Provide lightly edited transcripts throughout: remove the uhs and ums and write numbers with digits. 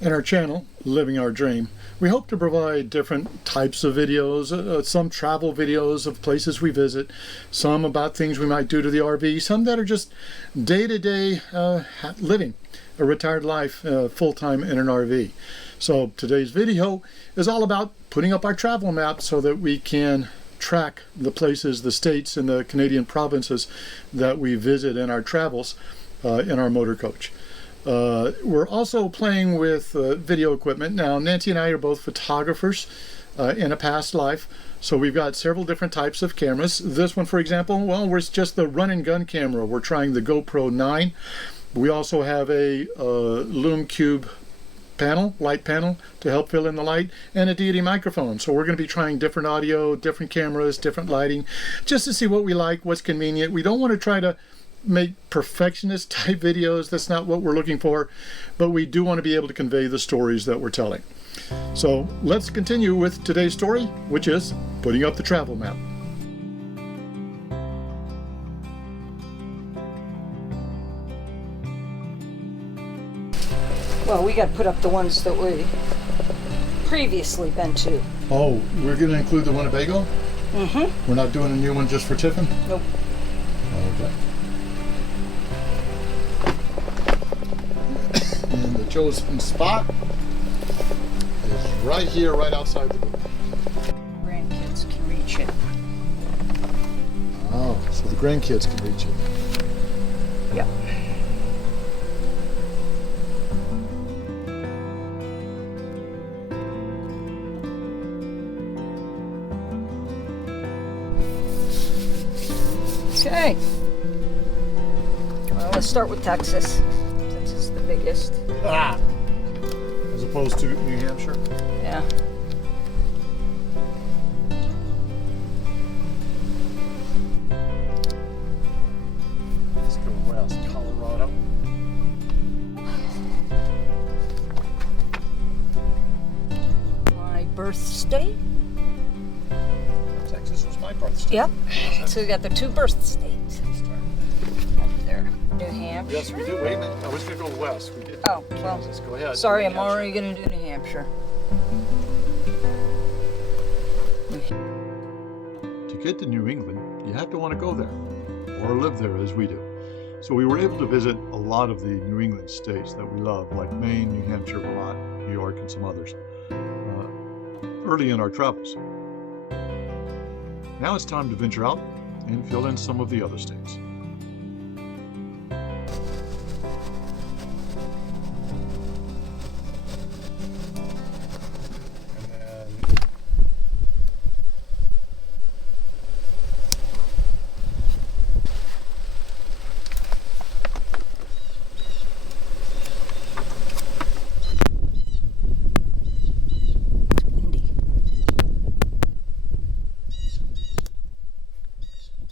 In our channel, Living Our Dream, we hope to provide different types of videos, some travel videos of places we visit, some about things we might do to the RV, some that are just day-to-day living, a retired life full-time in an RV. So today's video is all about putting up our travel map so that we can track the places, the states, and the Canadian provinces that we visit in our travels in our motor coach. We're also playing with video equipment. Now, Nancy and I are both photographers in a past life, so we've got several different types of cameras. This one, for example, well, it's just the run and gun camera. We're trying the GoPro 9. We also have a Lume Cube panel, light panel, to help fill in the light, and a deity microphone. So we're going to be trying different audio, different cameras, different lighting, just to see what we like, what's convenient. We don't want to try to make perfectionist type videos. That's not what we're looking for, but we do want to be able to convey the stories that we're telling. So let's continue with today's story, which is putting up the travel map. Well, we got to put up the ones that we previously been to. Oh, we're going to include the Winnebago? Mm-hmm. We're not doing a new one just for Tiffin? Nope. Okay. And the chosen spot is right here, right outside the door. Grandkids can reach it. Oh, so the grandkids can reach it. Yep. Okay. Well, let's start with Texas. Texas is the biggest. Ah! As opposed to New Hampshire? Yeah. Let's go west, Colorado. My birth state. Texas was my birth state. Yep. So we got the two birth states. Up there. New Hampshire. Yes, we did. Wait a minute. I was going to go west. We did. Oh, well. Kansas. Go ahead. Sorry, New I'm Hampshire. already going to do New Hampshire. To get to New England, you have to want to go there, or live there as we do. So we were able to visit a lot of the New England states that we love, like Maine, New Hampshire, Vermont, New York, and some others, early in our travels. Now it's time to venture out and fill in some of the other states.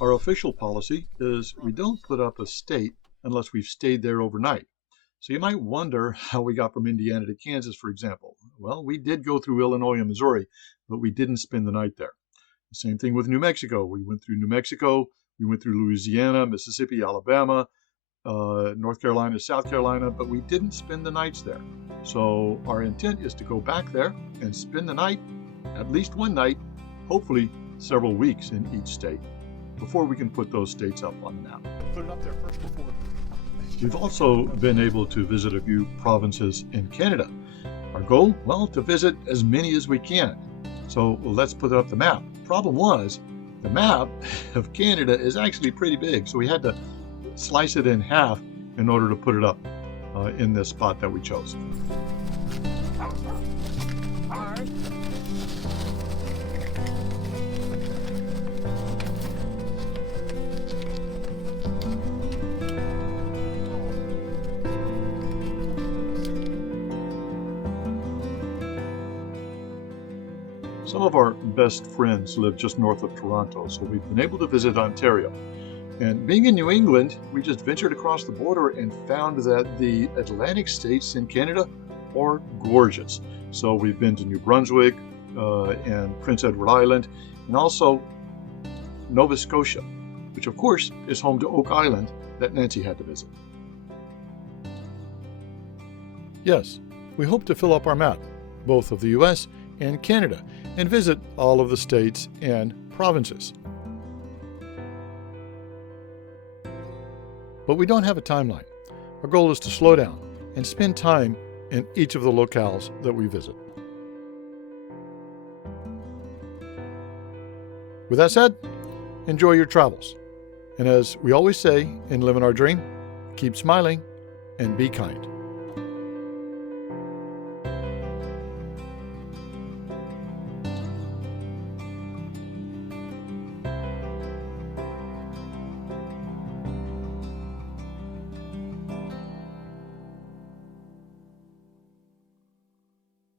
Our official policy is we don't put up a state unless we've stayed there overnight. So you might wonder how we got from Indiana to Kansas, for example. Well, we did go through Illinois and Missouri, but we didn't spend the night there. The same thing with New Mexico. We went through New Mexico, we went through Louisiana, Mississippi, Alabama, North Carolina, South Carolina, but we didn't spend the nights there. So our intent is to go back there and spend the night, at least one night, hopefully several weeks in each state, before we can put those states up on the map. Put it up there first before. We've also been able to visit a few provinces in Canada. Our goal, well, to visit as many as we can. So let's put up the map. Problem was, the map of Canada is actually pretty big, so we had to slice it in half in order to put it up in this spot that we chose. Some of our best friends live just north of Toronto, so we've been able to visit Ontario. And being in New England, we just ventured across the border and found that the Atlantic states in Canada are gorgeous. So we've been to New Brunswick and Prince Edward Island, and also Nova Scotia, which of course is home to Oak Island that Nancy had to visit. Yes, we hope to fill up our map, both of the U.S. and Canada, and visit all of the states and provinces. But we don't have a timeline. Our goal is to slow down and spend time in each of the locales that we visit. With that said, enjoy your travels. And as we always say in Living Our Dream, keep smiling and be kind.